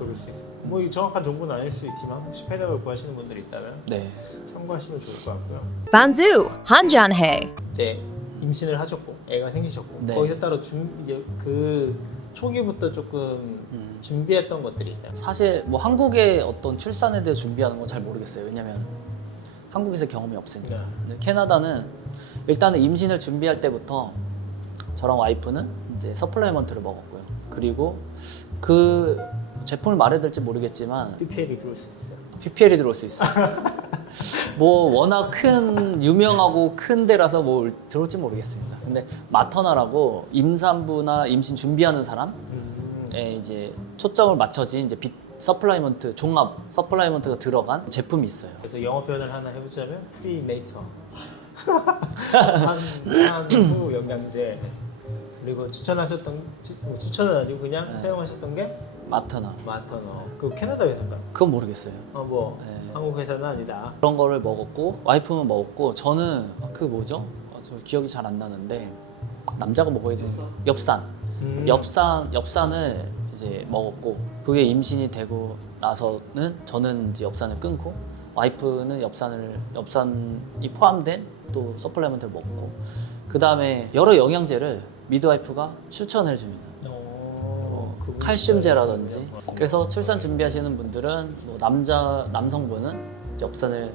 그럴 수 있어요. 뭐 이 정확한 정보는 아닐 수 있지만 혹시 페덱을 구하시는 분들이 있다면 네. 참고하시면 좋을 것 같고요. 반주 한잔해. 이제 임신을 하셨고 애가 생기셨고 네. 거기서 따로 그 초기부터 조금 준비했던 것들이 있어요. 사실 뭐 한국의 어떤 출산에 대해 준비하는 건 잘 모르겠어요. 왜냐면 한국에서 경험이 없으니까. 네. 근데 캐나다는 일단은 임신을 준비할 때부터 저랑 와이프는 이제 서플라이먼트를 먹었고요. 그리고 그 제품을 말해야 될지 모르겠지만 PPL이 들어올 수도 있어요. PPL이 들어올 수 있어요. 뭐 워낙 큰 유명하고 큰 데라서 뭐 들어올지 모르겠습니다. 근데 마터나라고 임산부나 임신 준비하는 사람에 이제 초점을 맞춰진 이제 서플라이먼트 종합 서플라이먼트가 들어간 제품이 있어요. 그래서 영어 표현을 하나 해보자면 프리네이터 산후 영양제 그리고 추천은 아니고 그냥 네. 사용하셨던 게 마터나. 마터너. 그 캐나다 회사인가요? 그건 모르겠어요. 뭐 네. 한국 회사는 아니다. 그런 거를 먹었고 와이프는 먹었고 저는 그 뭐죠? 저 기억이 잘 안 나는데 남자가 먹어야 되는 엽산. 엽산을 이제 먹었고 그게 임신이 되고 나서는 저는 이제 엽산을 끊고 와이프는 엽산이 포함된 또 서플라이먼트를 먹고 그 다음에 여러 영양제를 미드와이프가 추천해 줍니다. 칼슘제라든지. 그래서 출산 준비하시는 분들은 뭐 남성분은 엽산을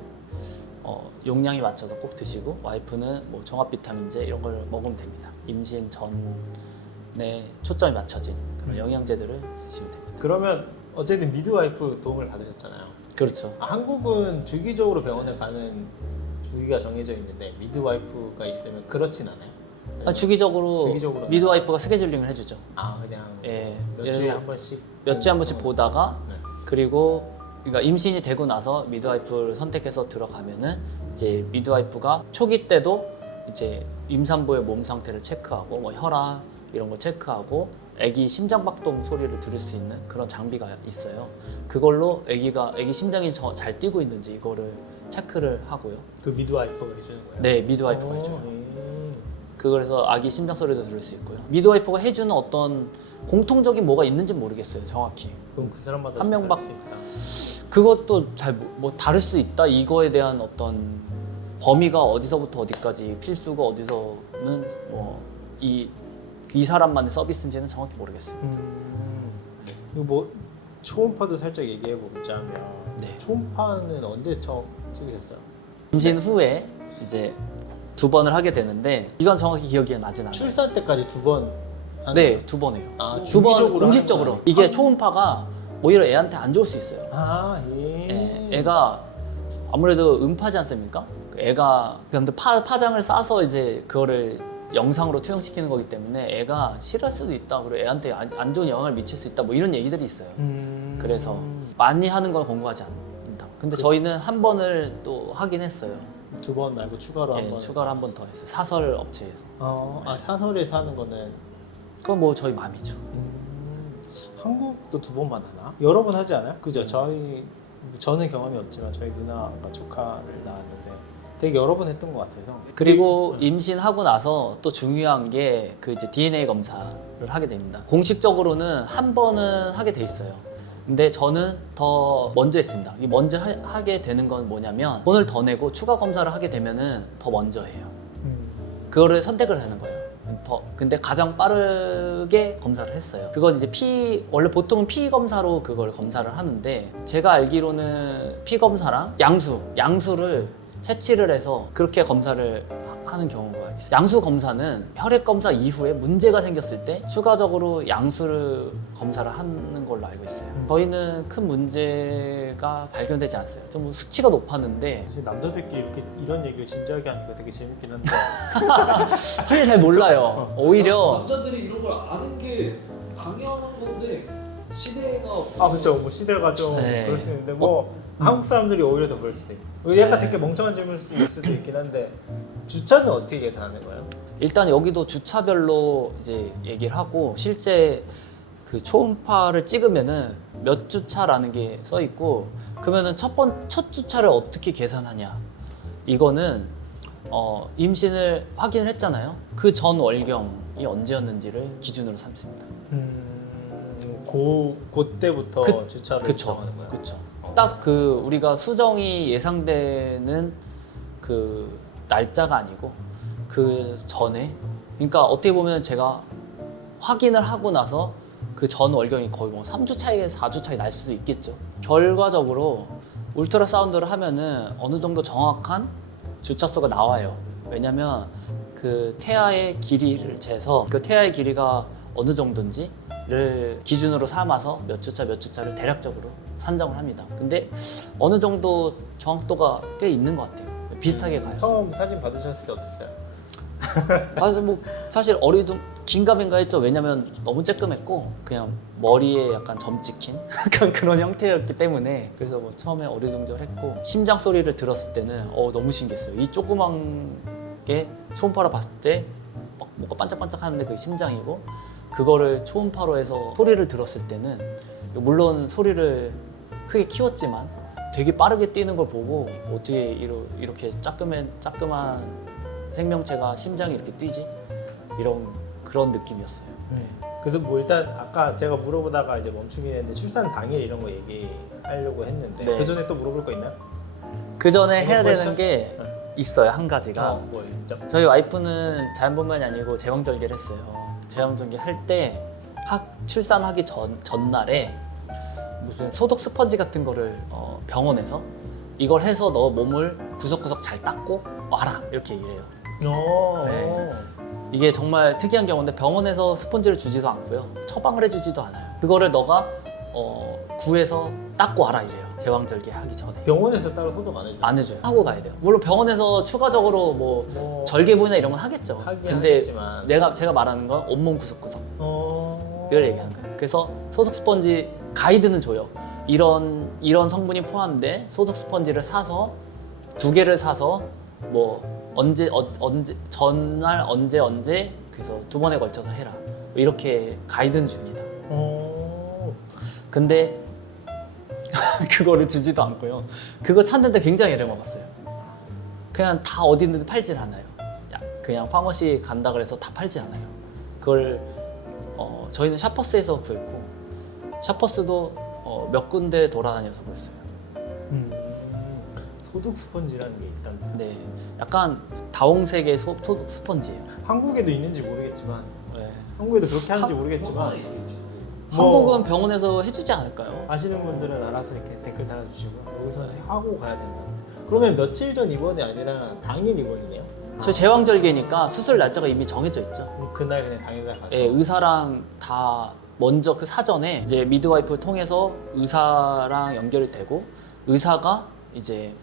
용량에 맞춰서 꼭 드시고 와이프는 뭐 종합 비타민제 이런 걸 먹으면 됩니다. 임신 전에 초점이 맞춰진 그런 영양제들을 드시면 됩니다. 그러면 어쨌든 미드와이프 도움을 받으셨잖아요. 그렇죠. 한국은 주기적으로 병원에 가는 주기가 정해져 있는데 미드와이프가 있으면 그렇진 않아요. 주기적으로 미드와이프가 스케줄링을 해주죠. 그냥 예, 몇 주에 한 번씩 보다가 네. 그리고 그러니까 임신이 되고 나서 미드와이프를 선택해서 들어가면은 이제 미드와이프가 초기 때도 이제 임산부의 몸 상태를 체크하고 뭐 혈압 이런 거 체크하고 아기 심장박동 소리를 들을 수 있는 그런 장비가 있어요. 그걸로 아기 심장이 잘 뛰고 있는지 이거를 체크를 하고요. 그 미드와이프가 해주는 거예요? 네, 미드와이프가 해줘요. 그래서 아기 심장 소리도 들을 수 있고요. 미드와이프가 해주는 어떤 공통적인 뭐가 있는지 모르겠어요, 정확히. 그럼 그 사람마다 한 명 다를 수 있다. 그것도 잘 뭐 다를 수 있다. 이거에 대한 어떤 범위가 어디서부터 어디까지 필수가 어디서는 뭐 이 사람만의 서비스인지는 정확히 모르겠어요. 이거 뭐 초음파도 살짝 얘기해 보자면 네. 초음파는 언제 처음 찍으셨어요? 임신 후에 이제 2번을 하게 되는데 이건 정확히 기억이 나진 않아요. 출산 때까지 두 번? 네, 2번 해요. 2번 주기적으로 공식적으로. 하는 거예요? 이게 초음파가 오히려 애한테 안 좋을 수 있어요. 예. 애가 아무래도 음파지 않습니까? 애가 근데 파장을 싸서 이제 그거를 영상으로 투영시키는 거기 때문에 애가 싫을 수도 있다. 그리고 애한테 안 좋은 영향을 미칠 수 있다. 뭐 이런 얘기들이 있어요. 그래서 많이 하는 건 권고하지 않는다. 근데 저희는 한 번을 또 하긴 했어요. 2번 말고 추가로 한 번. 추가로 한 번 더 했어요. 사설 업체에서. 사설에서 하는 거는 그건 뭐 저희 마음이죠. 한국도 2번만 하나? 여러 번 하지 않아요? 그죠? 저는 경험이 없지만 저희 누나가 조카를 낳았는데 되게 여러 번 했던 것 같아서. 그리고 임신하고 나서 또 중요한 게 그 이제 DNA 검사를 하게 됩니다. 공식적으로는 한 번은 하게 돼 있어요. 근데 저는 더 먼저 했습니다. 이 먼저 하게 되는 건 뭐냐면 돈을 더 내고 추가 검사를 하게 되면은 더 먼저 해요. 그거를 선택을 하는 거예요. 근데 가장 빠르게 검사를 했어요. 그건 이제 원래 보통은 피 검사로 그걸 검사를 하는데 제가 알기로는 피 검사랑 양수를 채취를 해서 그렇게 검사를 하는 경우가 있어요. 양수 검사는 혈액 검사 이후에 문제가 생겼을 때 추가적으로 양수를 검사를 하는 걸로 알고 있어요. 저희는 큰 문제가 발견되지 않았어요. 좀 수치가 높았는데 사실 남자들끼리 이런 얘기를 진지하게 하니까 되게 재밌긴 한데 사실 잘 몰라요. 오히려 남자들이 이런 걸 아는 게 당연한 건데 시대가 그렇죠. 뭐 시대가 좀 네. 그럴 수 있는데 한국 사람들이 오히려 더 그럴 수도 있고 약간 네. 되게 멍청한 질문일 수도 있긴 한데 주차는 어떻게 계산하는 거예요? 일단 여기도 주차별로 이제 얘기를 하고 실제 그 초음파를 찍으면은 몇 주차라는 게 써 있고 그러면은 첫 주차를 어떻게 계산하냐 이거는 임신을 확인을 했잖아요. 그 전 월경이 언제였는지를 기준으로 삼습니다. 그때부터 주차를 그쵸. 정하는 거야. 그쵸. 딱 그 우리가 수정이 예상되는 그 날짜가 아니고 그 전에, 그러니까 어떻게 보면 제가 확인을 하고 나서 그 전 월경이 거의 뭐 3주 차이, 4주 차이 날 수도 있겠죠. 결과적으로 울트라 사운드를 하면은 어느 정도 정확한 주차수가 나와요. 왜냐면 그 태아의 길이를 재서 그 태아의 길이가 어느 정도인지를 기준으로 삼아서 몇 주차를 대략적으로 산정을 합니다. 근데 어느 정도 정확도가 꽤 있는 것 같아요. 비슷하게 가요. 처음 사진 받으셨을 때 어땠어요? 그래서 뭐 사실 긴가민가 했죠. 왜냐면 너무 쬐끔했고 그냥 머리에 약간 점 찍힌 약간 그런 형태였기 때문에. 그래서 뭐 처음에 어리둥절했고, 심장 소리를 들었을 때는 너무 신기했어요. 이 조그만 게 초음파로 봤을 때 막 뭔가 반짝반짝하는데 그게 심장이고, 그거를 초음파로 해서 소리를 들었을 때는, 물론 소리를 크게 키웠지만 되게 빠르게 뛰는 걸 보고 어떻게 이렇게 따끔한 생명체가 심장이 이렇게 뛰지? 그런 느낌이었어요. 그래서 뭐 일단 아까 제가 물어보다가 이제 멈추긴 했는데 출산 당일 이런 거 얘기하려고 했는데 네. 그 전에 또 물어볼 거 있나요? 그 전에 해야 벌써? 되는 게 있어요. 한 가지가. 뭐예요? 저희 와이프는 자연분만이 아니고 제왕절개를 했어요. 제왕절개 할 때 출산하기 전날에 무슨 소독 스펀지 같은 거를 병원에서 이걸 해서 너 몸을 구석구석 잘 닦고 와라 이렇게 얘기를 해요. 네. 이게 정말 특이한 경우인데 병원에서 스펀지를 주지도 않고요. 처방을 해주지도 않아요. 그거를 너가 구해서 닦고 와라 이래요. 제왕절개 하기 전에. 병원에서 따로 소독 안 해줘요? 안 해줘요. 하고 가야 돼요. 물론 병원에서 추가적으로 뭐 절개부위나 이런 건 하겠죠. 하긴 근데 하겠지만 제가 말하는 건 온몸 구석구석 어... 이걸 얘기하는 거예요. 그래서 소독 스펀지 가이드는 줘요. 이런 성분이 포함된 소독 스펀지를 사서 2개를 사서 뭐 언제 전날 언제 그래서 2번에 걸쳐서 해라 이렇게 가이드는 줍니다. 근데 그거를 주지도 않고요. 그거 찾는데 굉장히 애를 먹었어요. 그냥 다 어디 있는데 팔진 않아요. 그냥 파머시 간다 그래서 다 팔지 않아요. 그걸 저희는 샤퍼스에서 구했고, 샤퍼스도 몇 군데 돌아다녀서 구했어요. 소독 스펀지라는 게 있단 네, 약간 다홍색의 소독 스펀지예요. 한국에도 있는지 모르겠지만 네. 한국에도 그렇게 하는지 모르겠지만 한국은 있겠지. 한국은 병원에서 해주지 않을까요? 아시는 분들은 알아서 이렇게 댓글 달아주시고요. 여기서 하고 가야 된다. 그러면 며칠 전 입원이 아니라 당일 입원이네요? 저희 제왕절개니까 수술 날짜가 이미 정해져 있죠. 그럼 그날 그냥 당일날 가서 네, 의사랑 다 먼저 그 사전에 이제 미드와이프를 통해서 의사랑 연결이 되고, 의사가 이제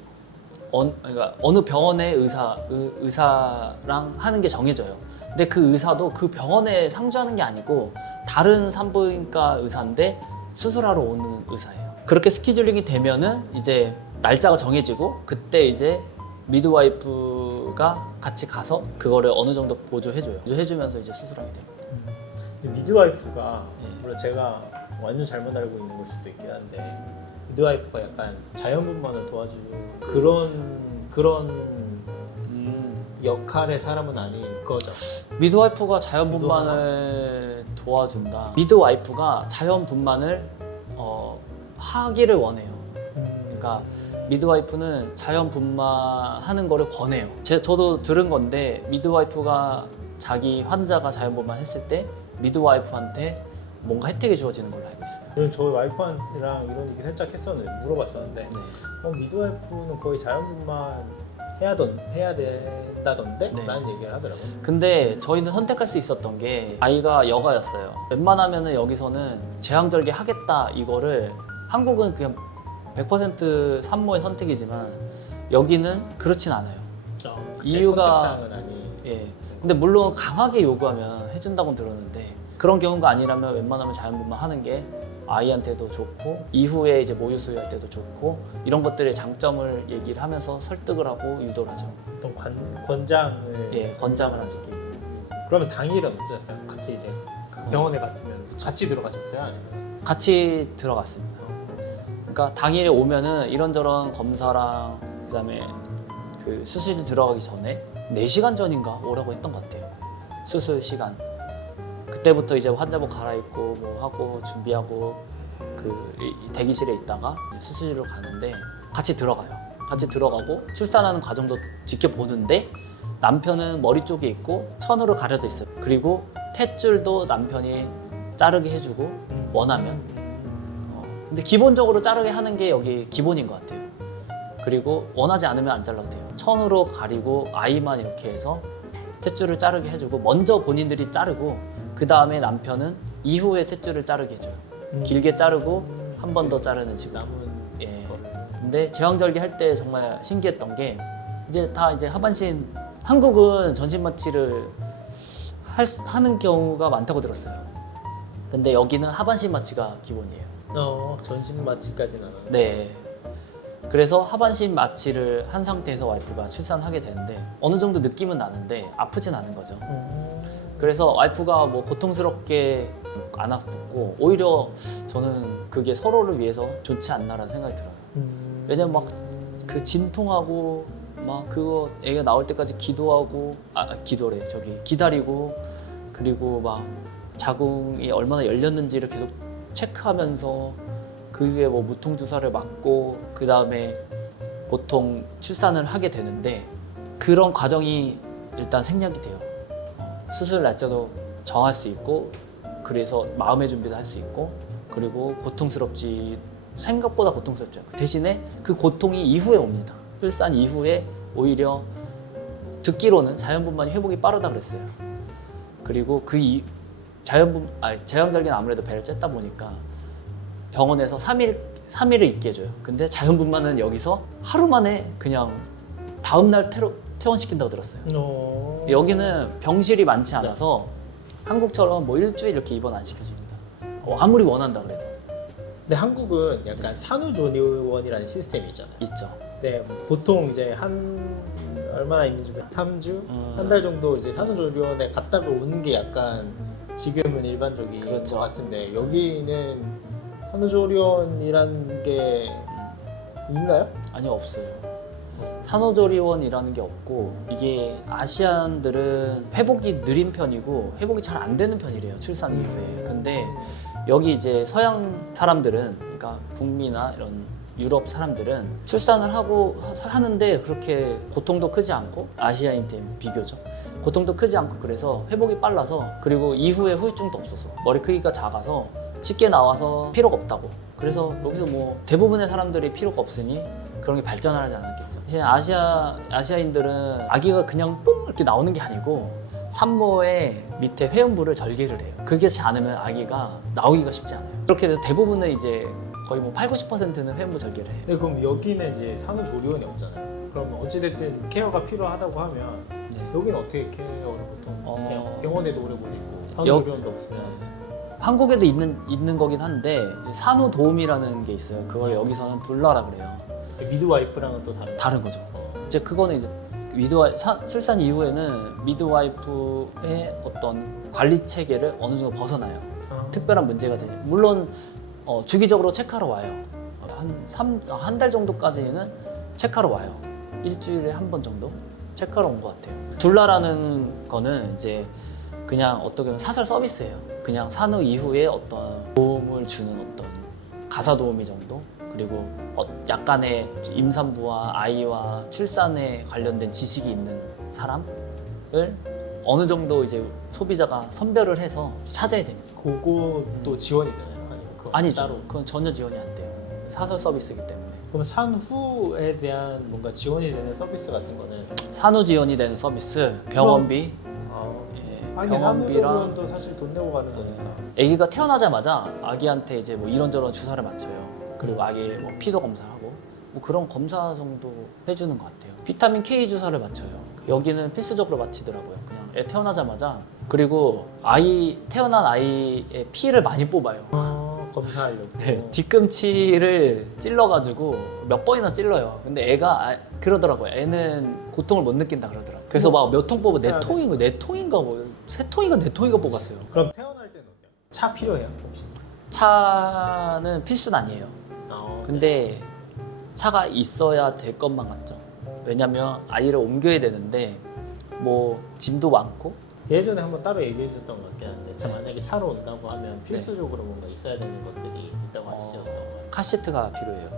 그러니까 어느 병원의 의사랑 하는 게 정해져요. 근데 그 의사도 그 병원에 상주하는 게 아니고 다른 산부인과 의사인데 수술하러 오는 의사예요. 그렇게 스케줄링이 되면은 이제 날짜가 정해지고, 그때 이제 미드와이프가 같이 가서 그거를 어느 정도 보조해줘요. 보조해주면서 이제 수술하게 돼요. 미드와이프가 네. 물론 제가 완전 잘못 알고 있는 걸 수도 있긴 한데 미드와이프가 약간 자연분만을 도와주는 그런 역할의 사람은 아닌 거죠. 미드와이프가 자연분만을 도와준다. 미드와이프가 자연분만을 하기를 원해요. 그러니까 미드와이프는 자연분만하는 거를 권해요. 저도 들은 건데, 미드와이프가 자기 환자가 자연분만 했을 때 미드와이프한테 뭔가 혜택이 주어지는 걸로 알고 있어요. 그럼 저희 와이프랑 이런 얘기 살짝 했었는데 물어봤었는데 네. 미드와이프는 거의 자연분만 해야 된다던데? 네. 라는 얘기를 하더라고요. 근데 저희는 선택할 수 있었던 게 아이가 여가였어요. 웬만하면은 여기서는 제왕절개 하겠다 이거를, 한국은 그냥 100% 산모의 선택이지만 여기는 그렇진 않아요. 이유가- 선택사항은 아니. 예. 근데 물론 강하게 요구하면 해준다고 들었는데, 그런 경우가 아니라면 웬만하면 자연분만 하는 게 아이한테도 좋고, 이후에 이제 모유 수유할 때도 좋고, 이런 것들의 장점을 얘기를 하면서 설득을 하고 유도를 하죠. 보통 권장을 예, 권장을 하죠. 그러면 당일은 어쩌셨어요? 같이 이제 병원에 갔으면 같이 들어가셨어요? 아니면? 같이 들어갔습니다. 그러니까 당일에 오면은 이런저런 검사랑 그다음에 그 수술 들어가기 전에 4시간 전인가 오라고 했던 것 같아요. 수술 시간. 그때부터 이제 환자복 갈아입고 뭐 하고 준비하고 대기실에 있다가 수술실로 가는데 같이 들어가요. 같이 들어가고 출산하는 과정도 지켜보는데 남편은 머리 쪽에 있고 천으로 가려져 있어요. 그리고 탯줄도 남편이 자르게 해주고 원하면. 근데 기본적으로 자르게 하는 게 여기 기본인 것 같아요. 그리고 원하지 않으면 안 잘라도 돼요. 천으로 가리고 아이만 이렇게 해서 탯줄을 자르게 해주고 먼저 본인들이 자르고 그 다음에 남편은 이후에 탯줄을 자르게 해줘요. 길게 자르고 한 번 더 자르는 식으로. 남은 예. 거를. 근데 제왕절개 할 때 정말 신기했던 게 이제 다 이제 하반신 한국은 전신 마취를 하는 경우가 많다고 들었어요. 근데 여기는 하반신 마취가 기본이에요. 전신 마취까지는 안 하는데. 네. 그래서 하반신 마취를 한 상태에서 와이프가 출산하게 되는데 어느 정도 느낌은 나는데 아프진 않은 거죠. 그래서 와이프가 뭐 고통스럽게 안 왔었고 오히려 저는 그게 서로를 위해서 좋지 않나라는 생각이 들어요. 왜냐면 막 그 진통하고 막 그거 애가 나올 때까지 기도하고 기도래 저기 기다리고 그리고 막 자궁이 얼마나 열렸는지를 계속 체크하면서 그 위에 뭐 무통 주사를 맞고 그 다음에 보통 출산을 하게 되는데 그런 과정이 일단 생략이 돼요. 수술 날짜도 정할 수 있고 그래서 마음의 준비도 할 수 있고 그리고 생각보다 고통스럽지 않고 대신에 그 고통이 이후에 옵니다. 출산 이후에 오히려 듣기로는 자연분만이 회복이 빠르다 그랬어요. 그리고 제왕절개는 아무래도 배를 쬐다 보니까 병원에서 3일을 있게 해줘요. 근데 자연분만은 여기서 하루 만에 그냥 다음날 퇴원시킨다고 들었어요. 여기는 병실이 많지 않아서 한국처럼 뭐 일주일 이렇게 입원 안 시켜줍니다. 아무리 원한다 그래도. 근데 한국은 약간 산후조리원이라는 시스템이 있잖아요. 있죠. 네, 보통 이제 얼마나 있는지 3주? 한 달 정도 이제 산후조리원에 갔다가 오는 게 약간 지금은 일반적인 그렇죠. 것 같은데 여기는 산후조리원이라는 게 있나요? 아니요, 없어요. 산후조리원이라는 게 없고 이게 아시안들은 회복이 느린 편이고 회복이 잘 안 되는 편이래요. 출산 이후에. 근데 여기 이제 서양 사람들은 그러니까 북미나 이런 유럽 사람들은 출산을 하는데 그렇게 고통도 크지 않고 아시아인 때 비교적 고통도 크지 않고 그래서 회복이 빨라서 그리고 이후에 후유증도 없어서 머리 크기가 작아서 쉽게 나와서 필요가 없다고. 그래서 여기서 뭐 대부분의 사람들이 필요가 없으니 그런 게 발전하지 않았겠죠. 대신 아시아인들은 아기가 그냥 뽕 이렇게 나오는 게 아니고 산모의 밑에 회음부를 절개를 해요. 그렇게 하지 않으면 아기가 나오기가 쉽지 않아요. 그렇게 해서 대부분은 이제 거의 뭐 80~90%는 회음부 절개를 해요. 네, 그럼 여기는 이제 산후조리원이 없잖아요. 그럼 어찌됐든 케어가 필요하다고 하면 네. 여기는 어떻게 케어를 보통 그냥 병원에도 오래 보내고 산후조리원도 없으면 한국에도 있는 거긴 한데 산후도우미라는 게 있어요. 그걸 여기서는 둘라라 그래요. 미드와이프랑은 또 다른 거죠. 이제 그거는 이제 출산 이후에는 미드와이프의 어떤 관리 체계를 어느 정도 벗어나요. 특별한 문제가 되요. 물론 주기적으로 체크하러 와요. 한 달 정도까지는 체크하러 와요. 일주일에 한 번 정도 체크하러 온 것 같아요. 둘라라는 거는 이제 그냥 어떻게 보면 사설 서비스예요. 그냥 산후 이후에 어떤 도움을 주는 어떤 가사 도우미 정도 그리고 약간의 임산부와 아이와 출산에 관련된 지식이 있는 사람을 어느 정도 이제 소비자가 선별을 해서 찾아야 됩니다. 그것도 지원이 되나요? 아니면 그건 아니죠. 따로? 그건 전혀 지원이 안 돼요. 사설 서비스이기 때문에. 그럼 산후에 대한 뭔가 지원이 되는 서비스 같은 거는 산후 지원이 되는 서비스, 병원비, 아니 병원비랑 산후조리원도 사실 돈 내고 가는 거니까. 아기가 태어나자마자 아기한테 이제 뭐 이런저런 주사를 맞춰요. 그리고 아기 뭐 피도 검사하고 뭐 그런 검사 정도 해주는 것 같아요. 비타민 K 주사를 맞춰요. 여기는 필수적으로 맞히더라고요. 그냥 애 태어나자마자. 그리고 태어난 아이의 피를 많이 뽑아요. 검사하려고. 뒤꿈치를 찔러가지고 몇 번이나 찔러요. 근데 애가 그러더라고요. 애는 고통을 못 느낀다 그러더라고요. 그래서 막 몇 통 뽑아 네 통인가 뭐 세 통인가 네 통인가 뽑았어요. 그럼 태어날 때는 어때요? 차 필요해요 혹시? 차는 필수는 아니에요. 네. 근데 차가 있어야 될 것만 같죠. 왜냐면 아이를 옮겨야 되는데 뭐 짐도 많고 예전에 한번 따로 얘기해 주셨던 것 같긴 한데 네. 만약에 차로 온다고 하면 필수적으로 뭔가 있어야 되는 것들이 있다고 하시셨던 것 같아요. 카시트가 필요해요.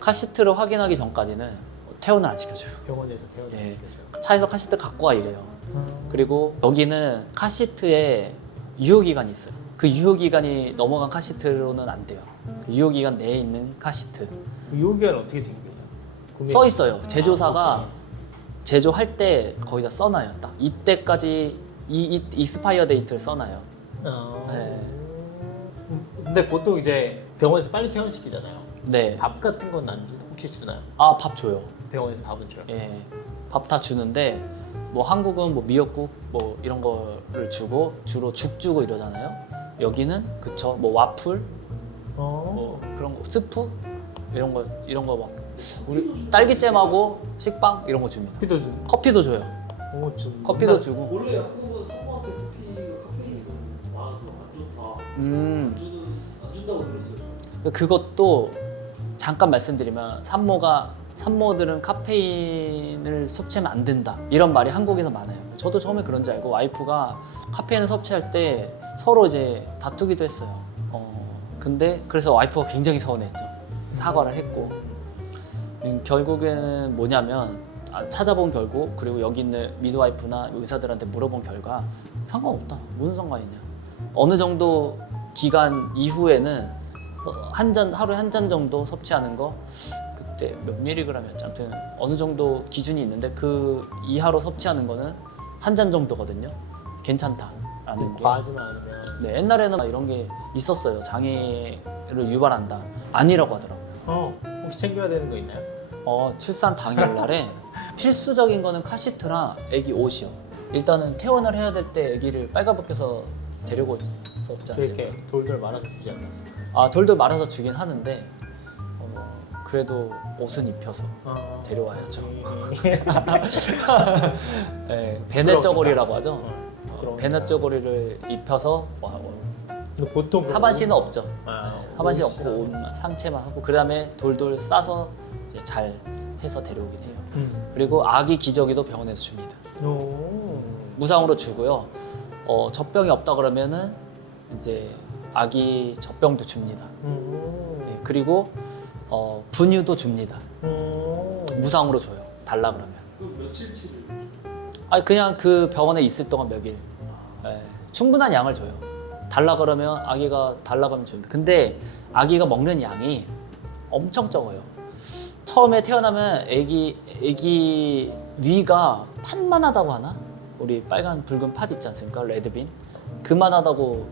카시트를 확인하기 전까지는 퇴원을 안 시켜줘요. 병원에서 퇴원을 예. 시켜줘요. 차에서 카시트 갖고 와 이래요. 그리고 여기는 카시트에 유효기간이 있어요. 그 유효기간이 넘어간 카시트로는 안 돼요. 그 유효기간 내에 있는 카시트 유효기간 어떻게 챙겨요? 써 있어요. 제조사가 제조할 때 거기다 써놔요. 딱 이때까지 이 익스파이어 데이트를 써놔요. 네. 근데 보통 이제 병원에서 빨리 퇴원시키잖아요. 네. 밥 같은 건 안 주? 혹시 주나요? 아, 밥 줘요. 병원에서 밥은 줘요? 예. 밥 다 주는데 뭐 한국은 뭐 미역국 뭐 이런 거를 주고 주로 죽 주고 이러잖아요. 여기는 그쵸. 뭐 와플 뭐 그런 거 스프 이런 거 막 우리 딸기잼하고 식빵 이런 거 줍니다. 커피도 주는 커피도 줘요. 좀 커피도 주고. 원래 한국은 산모한테 커피가 카페인이 너무 많아서 안 좋다. 음. 안 준다고 들었어요. 그것도 잠깐 말씀드리면 산모들은 카페인을 섭취하면 안 된다 이런 말이 한국에서 많아요. 저도 처음에 그런 줄 알고 와이프가 카페인을 섭취할 때 서로 이제 다투기도 했어요. 근데 그래서 와이프가 굉장히 서운했죠. 사과를 했고 결국에는 뭐냐면 찾아본 결국 그리고 여기 있는 미드와이프나 의사들한테 물어본 결과 상관없다. 무슨 상관이냐. 어느 정도 기간 이후에는 하루에 한 잔 정도 섭취하는 거 그때 몇 밀리그램이었지 아무튼 어느 정도 기준이 있는데 그 이하로 섭취하는 거는 한 잔 정도거든요. 괜찮다라는 게. 과하지만 않으면 네, 옛날에는 이런 게 있었어요. 장애를 유발한다. 아니라고 하더라고요. 혹시 챙겨야 되는 거 있나요? 출산 당일날에 필수적인 거는 카시트랑 아기 옷이요. 일단은 퇴원을 해야 될 때 아기를 빨가벗겨서 데리고 썼지 않습니까? 이렇게 돌돌 말아서 주지 않나요? 돌돌 말아서 주긴 하는데 그래도 옷은 입혀서 데려와야죠. 네, 베네 쪼고리라고 하죠. 베네 쪼고리를 입혀서 근데 보통 하반신은 없죠. 하반신 옷이랑- 없고 옷만 상체만 하고 그 다음에 돌돌 싸서 이제 잘 해서 데려오긴 해요. 그리고 아기 기저귀도 병원에서 줍니다. 무상으로 주고요. 젖병이 없다 그러면은 이제 아기 젖병도 줍니다. 네, 그리고 분유도 줍니다. 무상으로 줘요. 달라 그러면. 그 며칠치를 그냥 그 병원에 있을 동안 몇 일. 네, 충분한 양을 줘요. 달라 그러면 아기가 달라 그러면 줍니다. 근데 아기가 먹는 양이 엄청 적어요. 처음에 태어나면 아기 위가 팥만하다고 하나? 우리 빨간 붉은 팥 있지 않습니까? 레드빈. 그만하다고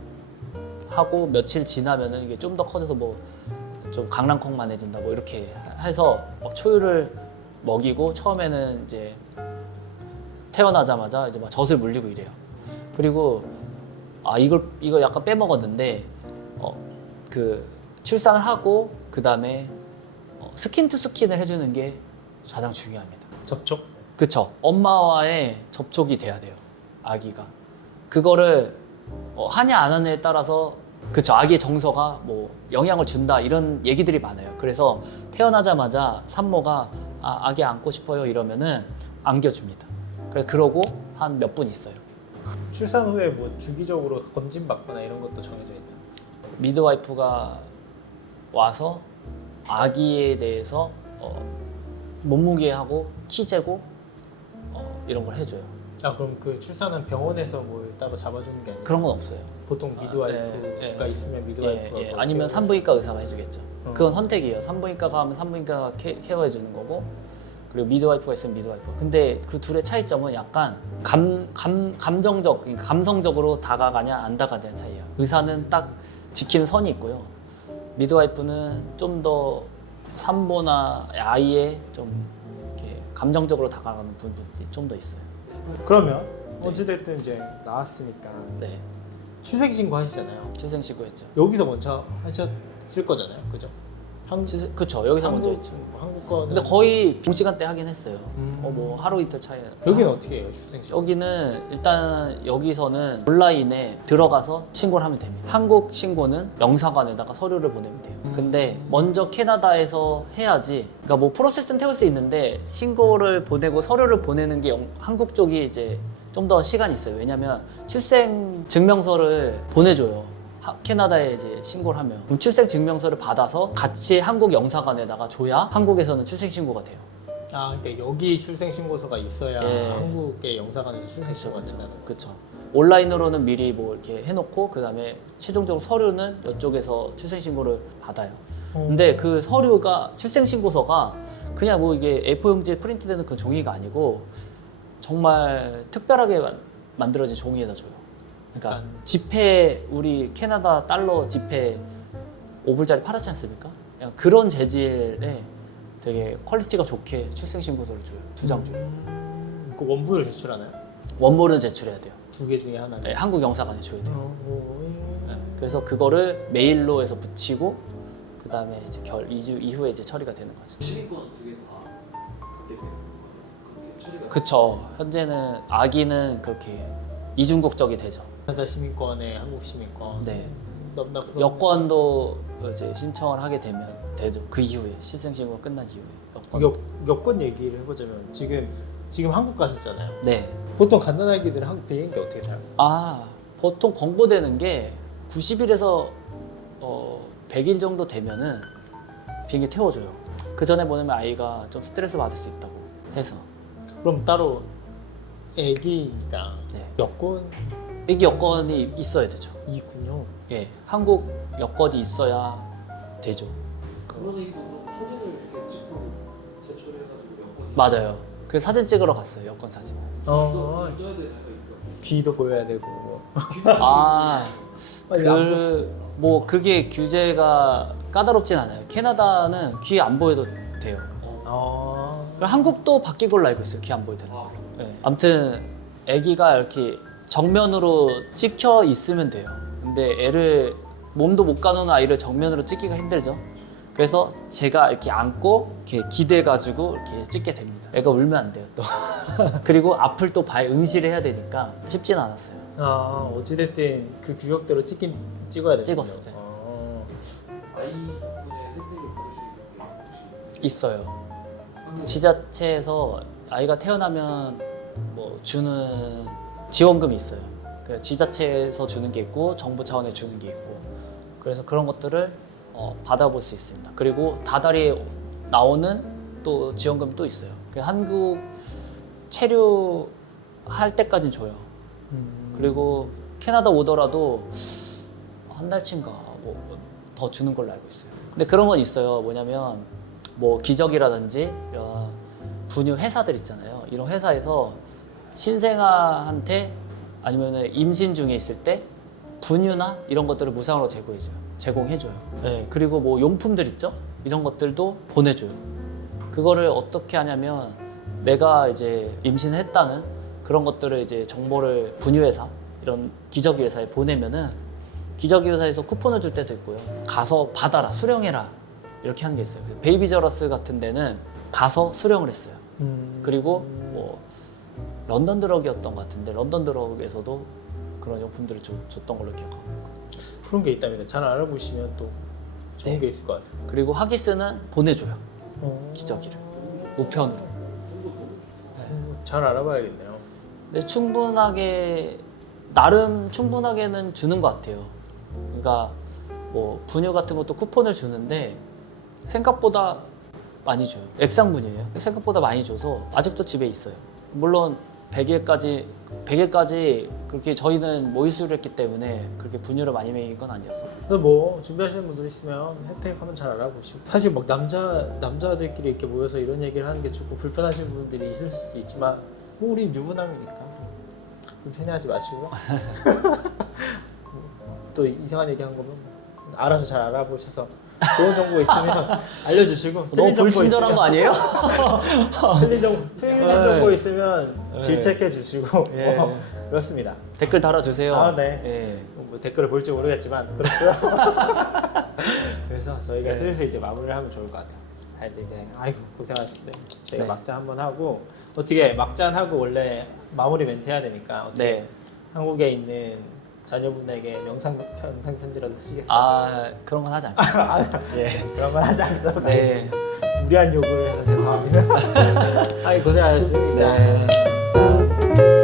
하고 며칠 지나면은 이게 좀 더 커져서 뭐 좀 강낭콩만해진다 뭐 이렇게 해서 막 초유를 먹이고 처음에는 이제 태어나자마자 이제 막 젖을 물리고 이래요. 그리고 이거 약간 빼먹었는데 그 출산을 하고 그 다음에 스킨 투 스킨을 해주는 게 가장 중요합니다. 접촉? 그쵸. 엄마와의 접촉이 돼야 돼요. 아기가. 그거를 하냐 안 하냐에 따라서 그쵸. 아기의 정서가 뭐 영향을 준다 이런 얘기들이 많아요. 그래서 태어나자마자 산모가 아기 안고 싶어요 이러면은 안겨줍니다. 그러고 한 몇 분 있어요. 출산 후에 뭐 주기적으로 검진 받거나 이런 것도 정해져 있나요? 미드와이프가 와서 아기에 대해서 몸무게하고 키 재고 이런 걸 해줘요. 그럼 그 출산은 병원에서 뭘 따로 잡아주는 게 아니라 그런 건 없어요. 보통 미드와이프가 예. 있으면 미드와이프가 뭐 아니면 케어를 산부인과 의사가 해주겠죠. 그건 선택이에요. 산부인과가 하면 산부인과가 케어해 주는 거고 그리고 미드와이프가 있으면 미드와이프가. 근데 그 둘의 차이점은 약간 감정적, 그러니까 감성적으로 다가가냐 안 다가가냐의 차이예요. 의사는 딱 지키는 선이 있고요. 미드와이프는 좀 더 산모나 아이에 좀 이렇게 감정적으로 다가가는 부분이 좀 더 있어요. 그러면 어찌됐든 이제 나왔으니까 네, 출생신고 하시잖아요. 출생신고했죠. 여기서 먼저 하셨을 거잖아요, 그죠? 그쵸. 여기서 먼저 했죠. 한국 거는 근데 거의 동시간대 하긴 했어요. 뭐 하루 이틀 차이. 여기는 어떻게 해요, 출생신고? 여기는 일단 여기서는 온라인에 들어가서 신고를 하면 됩니다. 한국 신고는 영사관에다가 서류를 보내면 돼요. 근데 먼저 캐나다에서 해야지. 그러니까 뭐 프로세스는 태울 수 있는데 신고를 보내고 서류를 보내는 게 한국 쪽이 이제 좀 더 시간이 있어요. 왜냐면 출생 증명서를 보내줘요. 캐나다에 이제 신고를 하면 그럼 출생 증명서를 받아서 같이 한국 영사관에다가 줘야 한국에서는 출생 신고가 돼요. 아, 그러니까 여기 출생 신고서가 있어야 예. 한국의 영사관에서 출생 신고가 된다는 거. 그렇죠. 온라인으로는 미리 뭐 이렇게 해놓고 그 다음에 최종적으로 서류는 이쪽에서 출생 신고를 받아요. 근데 그 서류가 출생 신고서가 그냥 뭐 이게 A4용지에 프린트되는 그 종이가 아니고 정말 특별하게 만들어진 종이에다 줘요. 그러니까 약간- 지폐 우리 캐나다 달러 지폐 5불짜리 팔았지 않습니까? 약간 그런 재질의 되게 퀄리티가 좋게 출생 신고서를 줘요. 2장 줘요. 그 원본을 제출하나요? 원본은 제출해야 돼요. 2개 중에 하나를. 네, 한국 영사관에 줘야 돼요. 예. 네, 그래서 그거를 메일로 해서 붙이고 그 다음에 이제 2주 이후에 이제 처리가 되는 거죠. 시민권 두 개 다 갖게 되는 거예요. 그게 처리가 그쵸. 현재는 아기는 그렇게 이중국적이 되죠. 캐나다 시민권에 한국 시민권. 네. 나 그럼 여권도 이제 신청을 하게 되면 되죠. 그 이후에 실생신고가 끝난 이후에 여권. 여권 얘기를 해보자면 지금 한국 갔었잖아요. 네. 보통 간단하게들 한국 비행기 어떻게 타요? 아 보통 권고되는 게 90일에서 100일 정도 되면은 비행기 태워줘요. 그 전에 보내면 아이가 좀 스트레스 받을 수 있다고 해서. 그럼 따로 애기가 네. 여권 애기 여권이 있어야 되죠. 이군요. 예, 한국 여권이 있어야 되죠. 그거는 이거 사진을 이렇게 찍고 제출해가지고 여권이 맞아요. 그 사진 찍으러 갔어요. 여권 사진. 어, 떠야 되나요? 이거? 귀도 보여야 되고. 아, 아니, 안 보였어. 뭐 그게 규제가 까다롭진 않아요. 캐나다는 귀 안 보여도 돼요. 그리고 한국도 바뀐 걸로 알고 있어요. 귀 안 보여도 되는 걸로. 네. 아무튼 아기가 이렇게 정면으로 찍혀 있으면 돼요. 근데 애를 몸도 못 가누는 아이를 정면으로 찍기가 힘들죠. 그래서 제가 이렇게 안고 이렇게 기대가지고 이렇게 찍게 됩니다. 애가 울면 안 돼요 또. 그리고 앞을 또 응시를 해야 되니까 쉽진 않았어요. 아, 어찌됐든 그 규격대로 찍어야 되는 찍었어요. 아이 덕분에 혜택을 받을 수 있는 게 혹시 있어요. 지자체에서 아이가 태어나면 뭐 주는 지원금이 있어요. 그래서 지자체에서 주는 게 있고 정부 차원에 주는 게 있고 그래서 그런 것들을 받아볼 수 있습니다. 그리고 다달이 나오는 또 지원금이 또 있어요. 그래서 한국 체류할 때까지는 줘요. 그리고 캐나다 오더라도 한 달치인가 뭐 더 주는 걸로 알고 있어요. 근데 그런 건 있어요. 뭐냐면 뭐 기저귀라든지 이런 분유 회사들 있잖아요. 이런 회사에서 신생아한테 아니면 임신 중에 있을 때 분유나 이런 것들을 무상으로 제공해줘요. 네, 그리고 뭐 용품들 있죠? 이런 것들도 보내줘요. 그거를 어떻게 하냐면 내가 이제 임신을 했다는 그런 것들을 이제 정보를 분유회사 이런 기저귀 회사에 보내면은 기저귀 회사에서 쿠폰을 줄 때도 있고요. 가서 받아라, 수령해라 이렇게 하는 게 있어요. 베이비저러스 같은 데는 가서 수령을 했어요. 그리고 뭐 런던 드럭이었던 것 같은데 런던 드럭에서도 그런 용품들을 줬던 걸로 기억하고. 그런 게 있답니다. 잘 알아보시면 또 좋은 네. 게 있을 것 같아요. 그리고 하기스는 보내줘요. 기저귀를 우편으로. 잘 알아봐야겠네요. 근데 충분하게 나름 충분하게는 주는 것 같아요. 그러니까 뭐 분유 같은 것도 쿠폰을 주는데 생각보다 많이 줘요. 액상분유예요. 생각보다 많이 줘서 아직도 집에 있어요. 물론 100일까지 그렇게 저희는 모의수를 했기 때문에 그렇게 분유를 많이 먹인 건 아니어서. 그래서 뭐 준비하시는 분들 있으면 혜택 한번 잘 알아보시고 사실 막 남자들끼리 이렇게 모여서 이런 얘기를 하는 게 조금 불편하신 분들이 있을 수도 있지만 뭐 우리 유부남이니까 불편해하지 마시고 또 이상한 얘기 한 거면 알아서 잘 알아보셔서 좋은 정보 있으면 알려주시고 너무 불친절한 거 아니에요? 틀린 정보 있으면 네. 질책해 주시고 예. 그렇습니다. 댓글 달아주세요. 아, 네. 예. 뭐 댓글을 볼지 모르겠지만 그렇고요. 그래서 저희가 네. 슬슬 이제 마무리를 하면 좋을 것 같아요. 알지 이제 아이고 고생하셨는데 저희가 네. 막장 한번 하고 어떻게 막장하고 원래 마무리 멘트 해야 되니까 어떻게 네. 한국에 있는 자녀분에게 영상 편지라도 쓰시겠어요? 아 그런 건 하지 않겠습니다. 아, 예. 그런 건 하지 않도록 네. 하겠습니다. 무리한 요구를 해서 죄송합니다. 아이 고생하셨습니다. 네. 자.